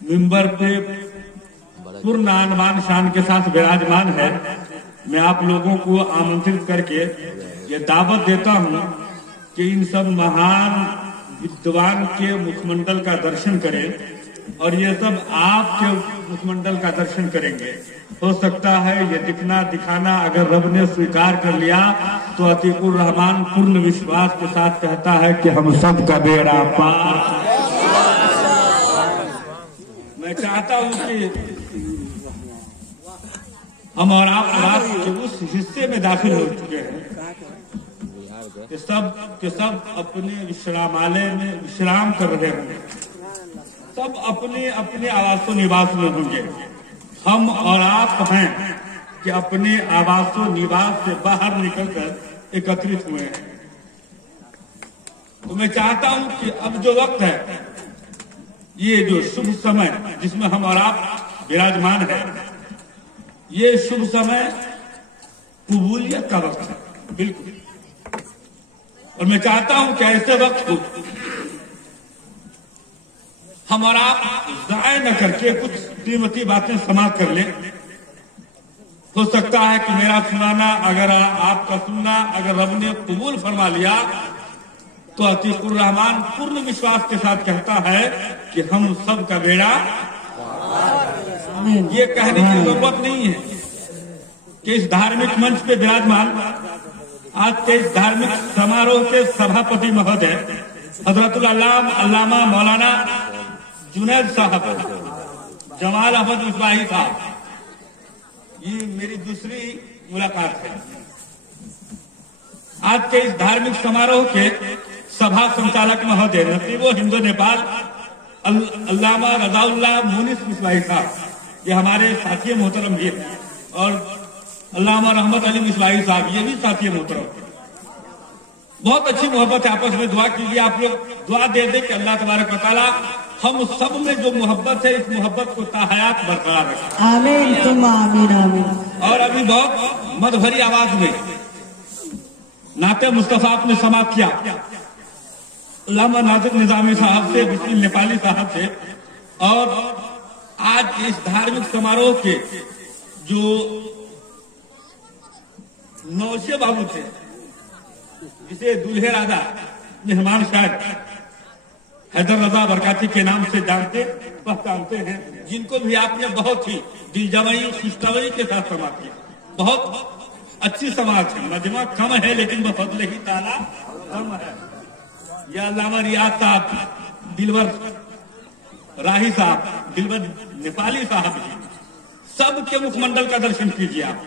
मिंबर पे पूर्ण आन शान के साथ विराजमान है, मैं आप लोगों को आमंत्रित करके ये दावत देता हूं कि इन सब महान विद्वान के मुखमंडल का दर्शन करें और ये सब आपके मुखमंडल का दर्शन करेंगे। हो सकता है ये दिखना दिखाना अगर रब ने स्वीकार कर लिया तो अतीकुर रहमान पूर्ण विश्वास के साथ कहता है कि हम सब का बेड़ा पार। मैं चाहता हूं कि हम और आप राष्ट्र के उस हिस्से में दाखिल हो चुके हैं कि सब अपने विश्रामालय में विश्राम कर रहे होंगे, सब अपने अपने आवासों निवास में होंगे। हम और आप हैं कि अपने आवासों निवास से बाहर निकलकर एकत्रित हुए हैं। तो मैं चाहता हूं कि अब जो वक्त है, ये जो शुभ समय जिसमें हम और आप विराजमान हैं, ये शुभ समय कबूलियत का वक्त है, बिल्कुल। और मैं चाहता हूं कि ऐसे वक्त को हम और आप जाया न करके कुछ कीमती बातें समाप्त कर ले। हो सकता है कि मेरा सुनाना अगर आपका सुनना अगर रब ने कबूल फरमा लिया तो अतीकुर रहमान पूर्ण विश्वास के साथ कहता है कि हम सब का बेड़ा। ये कहने की जरूरत नहीं है कि इस धार्मिक मंच पे विराजमान आज के इस धार्मिक समारोह के सभापति महोदय हजरतुल अल्लामा मौलाना जुनैद साहब, जमाल अहमद मिसबाही साहब, ये मेरी दूसरी मुलाकात है। आज के इस धार्मिक समारोह के सभा संचालक महोदय नतीबो हिंदू नेपाल अल्लामा रजाउल्लाह मुनिस मिसबाही साहब, ये हमारे साथी मोहतरम भी है, और अल्लामा रहमत अली मिसबाही साहब, ये भी साथी मोहतरम। बहुत अच्छी मोहब्बत है, आपस में दुआ कीजिए। आप लोग दुआ दे दे कि अल्लाह तबारक व तआला हम सब में जो मोहब्बत है इस मोहब्बत को ताहयात बरकरार रखे। आमीन तुम आमीन आमीन। और अभी बहुत मधुरी आवाज में नाते मुस्तफा आपने समाप्त किया अल्लामा नाजिर निजामी साहब से, बिस्मिल नेपाली साहब से, और आज इस धार्मिक समारोह के जो नौशे बाबू थे, जिसे दूल्हे राजा मेहमान शायद हैदर रजा बरकाती के नाम से पहचानते हैं, जिनको भी आपने बहुत ही दिलजमई खुशतवई के साथ समाप्त किया। बहुत अच्छी समाज है, मजमा कम है लेकिन बफजल ही ताला कम है। या अल्लामा रियाज साहब, दिलवर राही साहब, दिलवर नेपाली साहब जी, सबके मुखमंडल का दर्शन कीजिए आप,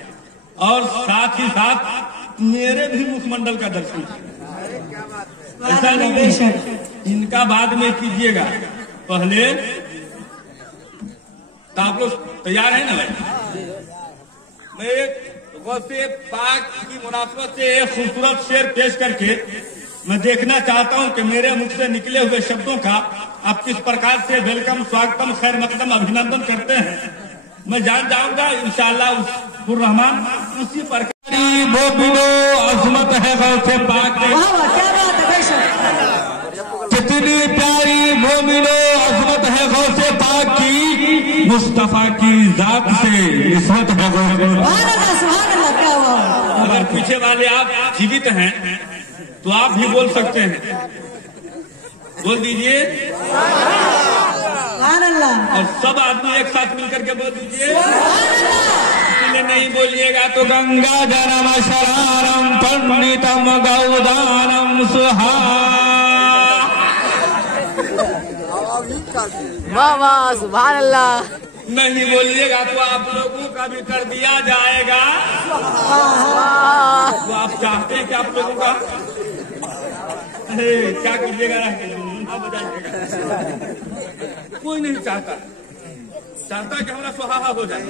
और साथ ही साथ मेरे भी मुखमंडल का दर्शन कीजिए। ऐसा नहीं इनका बाद में कीजिएगा, पहले। तो आप लोग तैयार हैं ना भाई? मैं गौसे पाक की मुनासबत से एक खूबसूरत शेर पेश करके मैं देखना चाहता हूं कि मेरे मुख से निकले हुए शब्दों का आप किस प्रकार से वेलकम, स्वागतम, खैर मकदम, अभिनंदन करते हैं। मैं जान जाऊंगा इंशाअल्लाह रहमान उसी प्रकार वो बिनो अजमत है गौसे पाक। कितनी प्यारी वो बिनो अजमत है गौसे पाक की, मुस्तफा की जात से निस्बत है गौसे। अगर पीछे वाले आप जीवित हैं तो आप भी बोल सकते हैं, बोल दीजिए। और सब आदमी एक साथ मिलकर के बोल दीजिए। इसलिए नहीं बोलिएगा तो गंगा जरम शरारम पंडितम गौदानम सुहा। वाह वाह सुभान अल्लाह। नहीं बोलिएगा तो आप लोगों का भी कर दिया जाएगा। तो आप चाहते हैं कि आप लोगों का क्या कीजिएगा, कोई नहीं चाहता कि हमारा सुहाहा हो जाए।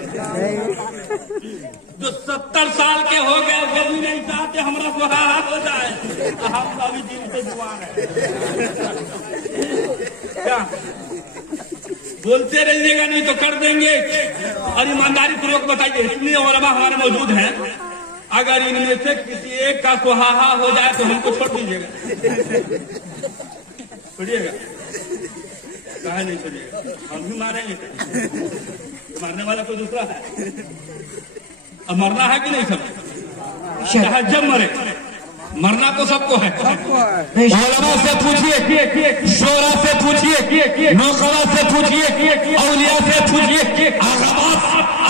जो 70 साल के हो गए वो भी नहीं चाहते हमारा सुहाहा हो जाए। हम अभी दिन से जुआन है। क्या बोलते रहिएगा, नहीं तो कर देंगे। और ईमानदारी पूर्वक बताइए, इतने उलमा हमारे मौजूद हैं, अगर इनमें से किसी एक का सुहाहा हो जाए तो हमको छोड़ दीजिएगा, छोड़िएगा। काहे नहीं छोड़िएगा? हम भी मारेंगे। मारने वाला कोई दूसरा है? अब मरना है कि नहीं सब? चाहे जब मरे, मरना तो सबको है। उलमा से पूछिए, शोरा से पूछिए, नौकरा से पूछिए, औलिया से पूछिए,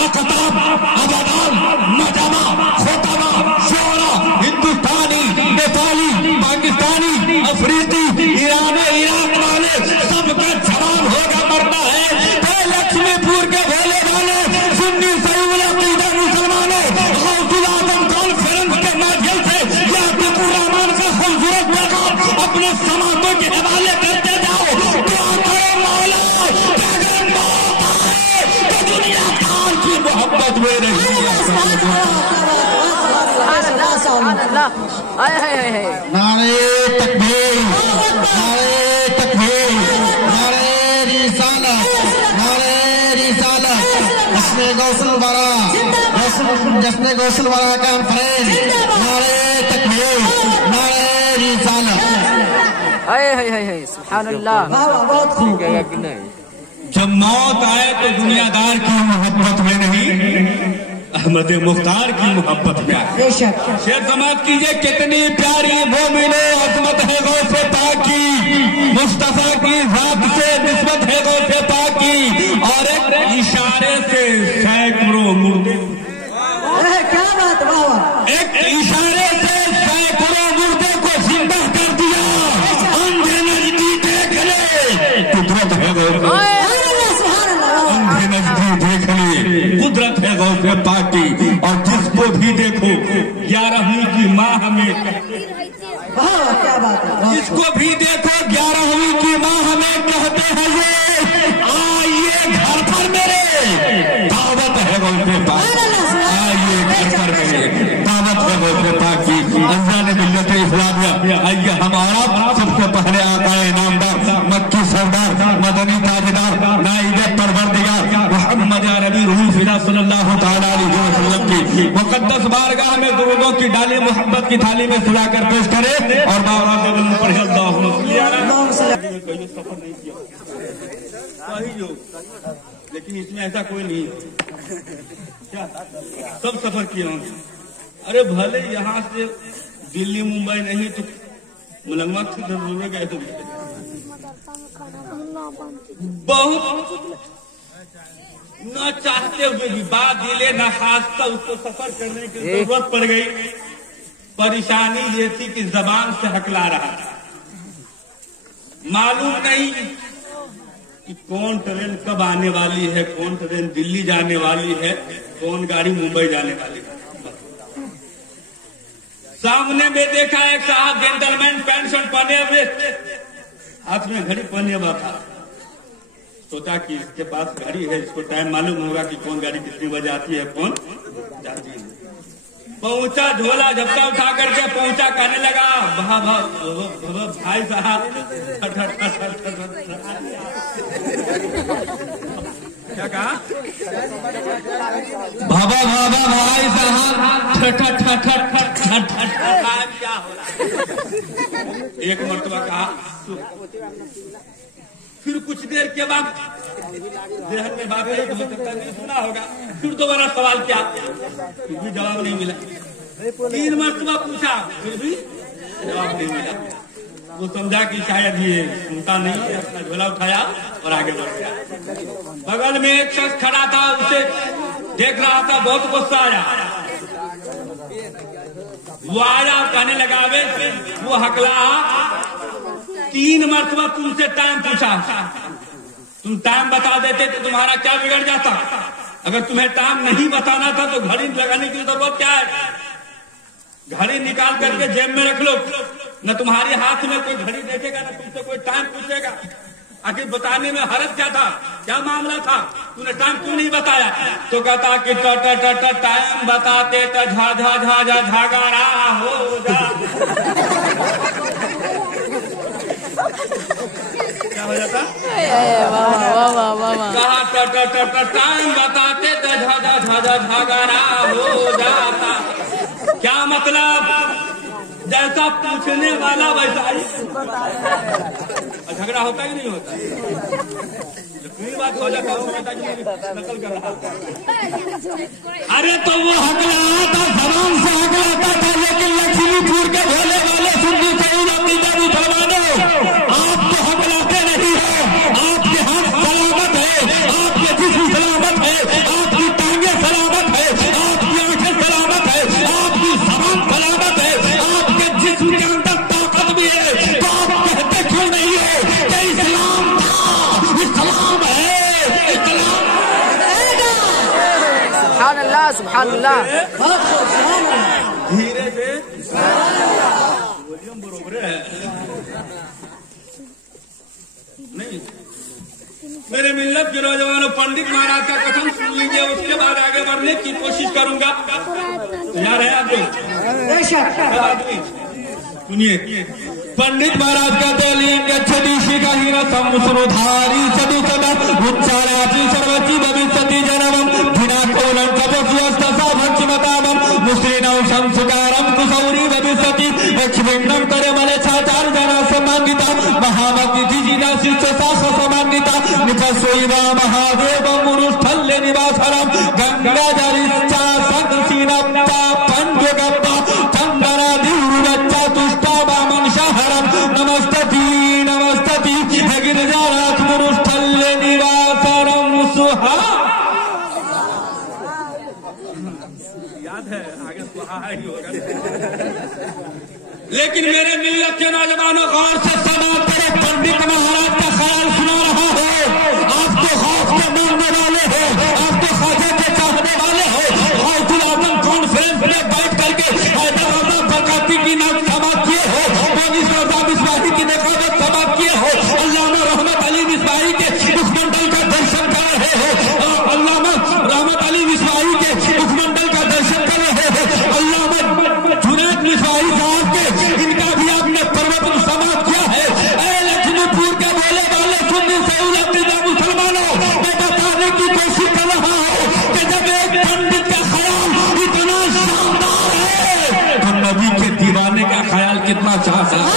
अकताब, अबदान, मजमा, खुतबा, शोरा, हिंदुस्तानी, नेपाली, पाकिस्तानी, अफरीदी, ईरानी, इराक वाले सबका जवाब होगा मरना है। लक्ष्मीपुर के भोले वाले सुन्नी सही अकीदा मुसलमानों गौसुल आजम कॉन्फ्रेंस के माध्यम से या रहमान का खूबसूरत पैगाम अपने समाजों के हवाले करते जाओ। दुआ करो मौला, अगर मौत आए तो दुनिया खान की मोहब्बत में रही। नारे तकबीर, नारे तकबीर, नारे रिसालत, नारे रिसालत, जश्न गौसल वाला कॉन्फ्रेंस, नारे तकबीर, नारे रिसालत। सुभान अल्लाह। बहुत खूब। जब मौत आए तो दुनियादार की मोहब्बत में नहीं, अहमद मुख्तार की मोहब्बत में आए। बेशक। शेर समाप्त कीजिए, कितनी प्यारी मोमिनो अजमत है गौसे पाक की, मुस्तफा की जात से निस्बत है गौसे पाक की, और एक इशारे से सैकड़ों मुर्दे, क्या बात, वाह। एक इशारे से सैकड़ों मुर्दे को जिंदा कर दिया। अंधे नजदीक देख ले, कुदरत है गौसे, अंधे नजदीक देख ले, कुदरत है गौसे पाक की। और जिसको भी देखो 11वीं की माह में, क्या बात है। जिसको भी देखो 11वीं की माह में कहते हैं ये आइए घर पर मेरे, दावत है गौसे पाक, आइए घर पर मेरे, दावत है गौसे पाक की। अनजान मिल्लत इस्लामिया, आइए हमारा सबसे पहले आता है नामदार मक्की सरदार मदनी ताजदार नाइबे परवरदिगार मोहम्मद नबी रूह फिदा सल्लल्लाहु तआला अलैहि वसल्लम की मुकद्दस बारगाह में दुरूदों की डाली मोहब्बत की थाली में सुलाकर पेश करे और बाबा जब पढ़े अल्लाहुम्मा सल्ली अला। सफर नहीं किया सही जो, लेकिन इसमें ऐसा कोई नहीं क्या, सब सफर किए होंगे। अरे भले यहाँ से दिल्ली मुंबई नहीं तो मुलंगवा से जरूर गए तो बहुत न चाहते हुए भी बात दिले न खास्ता उसको सफर करने की जरूरत पड़ गई। परेशानी ये थी कि जबान से हकला रहा था, मालूम नहीं कि कौन ट्रेन कब आने वाली है, कौन ट्रेन दिल्ली जाने वाली है, कौन गाड़ी मुंबई जाने वाली है। सामने में देखा एक साहब जेंटलमैन पैंट शर्ट पहने हुए, हाथ में घड़ी पहने हुआ था। सोचा कि इसके पास घड़ी है, इसको टाइम मालूम होगा कि कौन गाड़ी कितनी बजे आती है, कौन जाती है। पहुंचा, झोला झपटा उठा करके पहुंचा, कहने लगा भाई साहब क्या कहा, भाभा भाभा भाई साहब क्या हो रहा। एक मरतबा कहा, फिर कुछ देर के बाद जहन में बात हो सकता नहीं सुना होगा, फिर दोबारा सवाल किया, फिर भी जवाब नहीं मिला। 3 मरतबा पूछा, फिर भी जवाब नहीं मिला। वो समझा कि शायद ये सुनता नहीं है, अपना झोला उठाया और आगे बढ़ गया। बगल में एक शख्स खड़ा था, उसे देख रहा था, बहुत गुस्सा आया। वो आया और कहने लगा, वो हकला 3 मरतबा तुमसे टाइम पूछा, तुम टाइम बता देते तो तुम्हारा क्या बिगड़ जाता। अगर तुम्हें टाइम नहीं बताना था तो घड़ी लगाने की जरूरत क्या है। घड़ी निकाल करके जेब में रख लो, न तुम्हारे हाथ में कोई घड़ी देखेगा, न तुमसे कोई टाइम पूछेगा। आखिर बताने में हरज क्या था, क्या मामला था, तूने टाइम क्यों नहीं बताया। तो कहता कि टाइम बताते तो झा झा झा झा झगड़ा हो जा। क्या हो जाता, कहा टाइम बताते तो झा झा झा झा झगड़ा हो जाता। क्या मतलब, जैसा पूछने वाला वैसा ही। अच्छा झगड़ा होता ही नहीं होता, कोई बात हो जाता है नकल कर रहा। अरे तो वो हकलाया था, जबान से हकलाता था, लेकिन लक्ष्मीपुर के भोले वाले सुन्नी सईद अब्दुल्ला मुसलमानों, आप तो हकलाते नहीं है। आपके हाथ सलामत है, आपके जिस्म सलामत है, आपकी टांगे सलामत है, आपकी आंखें सलामत है, आपकी जबान सलामत है, आपके जिस्म के अंदर ताकत भी है, तो आप कहते क्यों नहीं है कि इस्लाम था, इस्लाम है, इस्लाम। सुभान अल्लाह, सुभान अल्लाह। धीरे से वॉल्यूम बरोबर है नहीं। मेरे मिल्लत के नौजवानों, पंडित महाराज का कथन सुन लीजिए, उसके बाद आगे बढ़ने की कोशिश करूंगा। तैयार है आप लोग? सुनिए, पंडित महाराज का दलिंग छदीशी का हीरा समुद्रधारी सदु सदा उच्चाराची सर्वची भविष्यति जनवम धिनाकोलं कपस्यस्तसा भक्षिमतामं मुस्लिनौ संस्कारं कुसौरी भविष्यति लक्ष्मीन्नं करमले छाचार जना समान्विता महामति जिजिना शिष्यसा समान्विता निपस्वैवा महादेवं मुरुस्थल्य निवासरं गंगाजलिश्चा संसीनप्ता पंचगप्ता चंदनादिरुवच्चा तुष्टा वामन शहरं नमस्तति नमस्तति गिरिजानाथ मुरुस्थल्य निवासरं सुहा। याद है आगे सुहा ही होगा। लेकिन मेरे मिल्लत के नौजवानों, गौर से सुना, तेरे पंडित महाराज का ख्याल सुना रहा है। आप तो खौफ के मानने वाले हो, आप तो खाते के चाहने वाले हो। गौतुल आजम कॉन्फ्रेंस में बैठ करके हैदराबाद बरकाती की नाम समाप्त किए हो, मिसबाही की नकाबत समाप्त किए हो, अल्लामा रहमत अली मिसबाही के मुखमंडल का दर्शन कर रहे हो, अल्लामा रहमत अली मिसबाही के मुखमंडल का दर्शन कर रहे हो, अल्लामा जुनैद मिसबाही साहब के, इनका भी आपने पर्वत समाप्त किया है। लक्ष्मीपुर के बोले वाले सुन्नी सईद अब्दुल्ला मुसलमानों, मैं बताने की कोशिश कर रहा हूँ कि जब एक पंडित का ख्याल इतना शानदार है, तो नबी के दीवाने का ख्याल कितना चाहता है,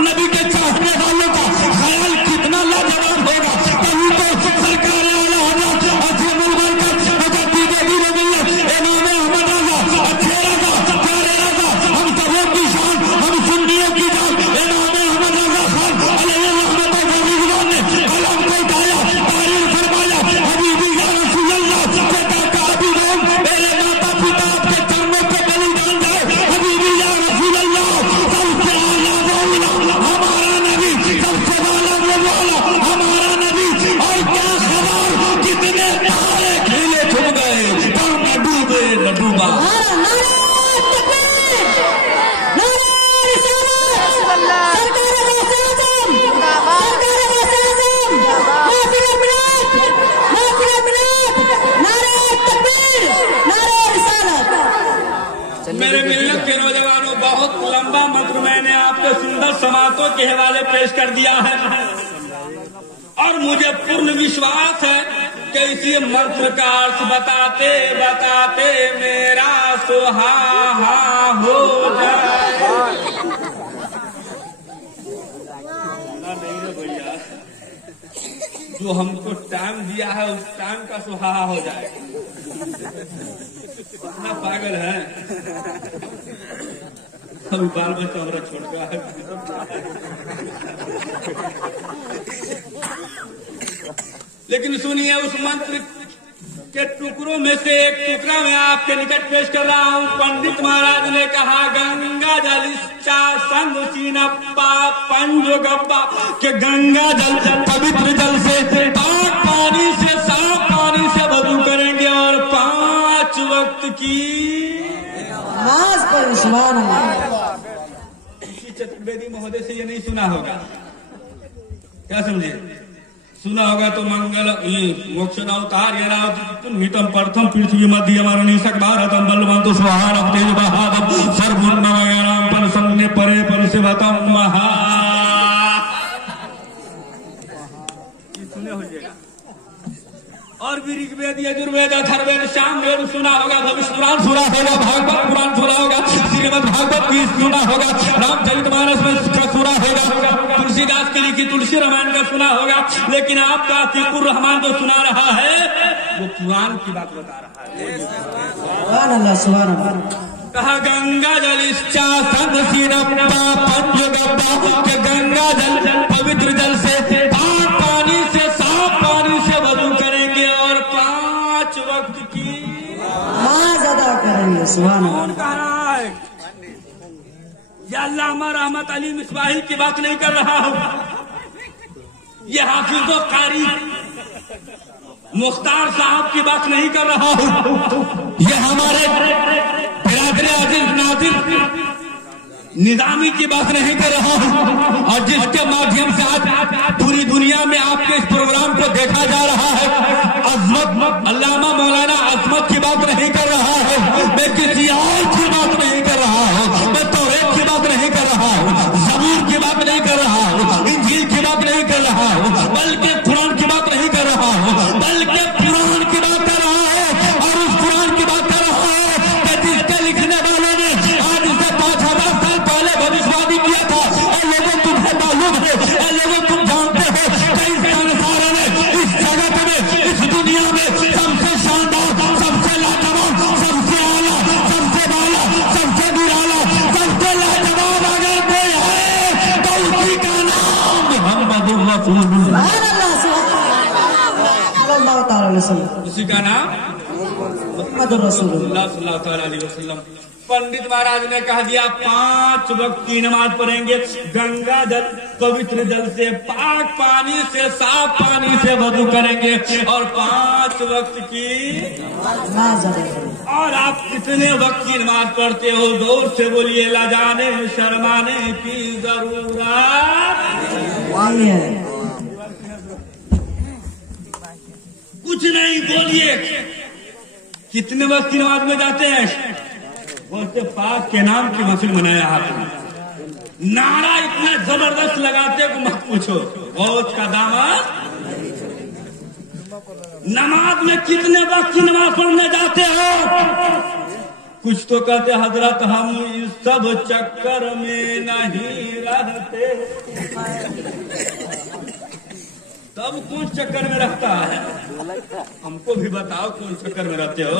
नबी के चाहने वालों का ख्याल कितना लाजवाब होगा। तभी तो सरकार आला हजरत अजीमुल बरकत मुजद्दिद दीन मिल्लत इमाम अहमद रज़ा अच्छे रज़ा प्यारे रज़ा, हम सबों की शान, हम सुन्नियों की जान, इमाम अहमद रज़ा खान अलैहि रहमत व रिज़वान ने कलम को उठाया, तारीफ फरमाया, हबीबी या रसूल अल्लाह, बेटा का अभिमान, मेरे माता पिता आपके चरणों पे बलिदान जाए, हबीबी या रसूल अल्लाह, सबसे आला मौला हमारा नबी, सबसे वाला वाला हमारा नबी। और क्या खबर, कितने तारे खिले छुप गए, पर न डूबे न डूबा। मेरे मिल्लत के नौजवानों, बहुत लंबा मंत्र मैंने आपके सुंदर समातों के हवाले पेश कर दिया है, और मुझे पूर्ण विश्वास है कि इसी मंत्र का अर्थ बताते बताते मेरा सुहाहा हो जाए। नहीं है भैया, जो हमको टाइम दिया है उस टाइम का सुहाहा हो जाए। इतना पागल है, अभी बाल बच्चा हमारा छोड़ गया है। लेकिन सुनिए, उस मंत्र के टुकड़ों में से एक टुकड़ा मैं आपके निकट पेश कर रहा हूँ। पंडित महाराज ने कहा, गंगा जल पंजोगप्पा के गंगा जल पवित्र जल से, पाक पानी से, साफ पानी से वजू करेंगे और 5 वक्त की नमाज पढ़ो। सुभान अल्लाह। चतुर्वेदी महोदय से ये नहीं सुना होगा, क्या समझे? सुना होगा तो मंगल मोक्षनावतार हितम प्रथम पृथ्वी मध्य निशक भारतम बलवंत स्वाहानम तेज बहादम सर्वोन्नमयानाम पर संज्ञ परे पर शिवतम महा। सुने हो जाएगा। और भी ऋग्वेद, यजुर्वेद, अथर्ववेद, सामवेद सुना होगा, भविष्य पुराण सुना होगा, भागवत पुराण सुना होगा, श्रीमद् भागवत गीत सुना होगा, रामचरितमानस में सुना होगा, तुलसीदास की लिखी तुलसी रामायण का सुना होगा, लेकिन आपका अतीकुर रहमान जो सुना रहा है वो पुराण की बात बता रहा है। सुभान अल्लाह, सुभान अल्लाह। कहा गंगा जल इच्छा संग सिरप्पा पंचगप्पा के गंगा जल पवित्र जल से पाक पानी से साफ पानी से वजू करेंगे और 5 वक्त की नमाज अदा करेंगे। सुभान कौन अल्लाह। कह रहा है? या अल्लामा रहमत अली मिसबाही की बात नहीं कर रहा हूँ, ये हाफिज़ो कारी मुख्तार साहब की बात नहीं कर रहा हूँ, ये हमारे बिरादर अजीज नाज़िर निजामी की बात नहीं कर रहा हूँ, और जिसके माध्यम से आज पूरी दुनिया में आपके इस प्रोग्राम को देखा जा रहा है, अज़मत अल्लामा मौलाना अज़मत की बात नहीं कर रहा है, मैं किसी और की बात नहीं कर रहा हूँ, मैं तौरेत की बात नहीं कर रहा हूँ, ज़बूर की बात नहीं कर रहा हूँ, इंजील की बात नहीं कर रहा हूँ, बल्कि कुरान की बात नहीं कर रहा हूँ, बल्कि पुराण की बात कर रहा है। और उस कुरान की बात कर रहा है कि जिसके लिखने वालों ने आज से 5000 साल पहले भविष्यवाणी किया था। और लोगों तुम्हें मालूम है, और लोगों तुम जानते हो कि इस संसार में, इस जगत में, इस दुनिया में सबसे शानदार, सबसे लाजवाब, सबसे आला, सबसे बाला, सबसे निराला, सबसे लाजवाब अगर कोई है तो उसी का नाम मोहम्मदुर रसूलुल्लाह। सुभान अल्लाह, सल्लल्लाहु तआला अलैहि वसल्लम। उसी का नाम मुहम्मदुर रसूलुल्लाह। सल्लल्लाहु तआला अलैहि वसल्लम। पंडित महाराज ने कह दिया 5 वक्त की नमाज पढ़ेंगे, गंगा जल पवित्र जल से पाक पानी से साफ पानी से वजू करेंगे और 5 वक्त की नमाज अदा करेंगे। और आप कितने वक्त की नमाज पढ़ते हो? जोर से बोलिए, लजाने शर्माने की जरूरत नहीं है। कुछ नहीं, बोलिए कितने वक्त की नमाज में जाते हैं? बोलते पाक के नाम की महफिल मनाया आपने। नारा इतना जबरदस्त लगाते को मत पूछो, बहुत का दामन। नमाज में कितने वक्त की नमाज पढ़ने जाते हो? कुछ तो कहते हजरत हम इस सब चक्कर में नहीं रहते। तब कौन चक्कर में रहता है? हमको भी बताओ कौन चक्कर में रहते हो?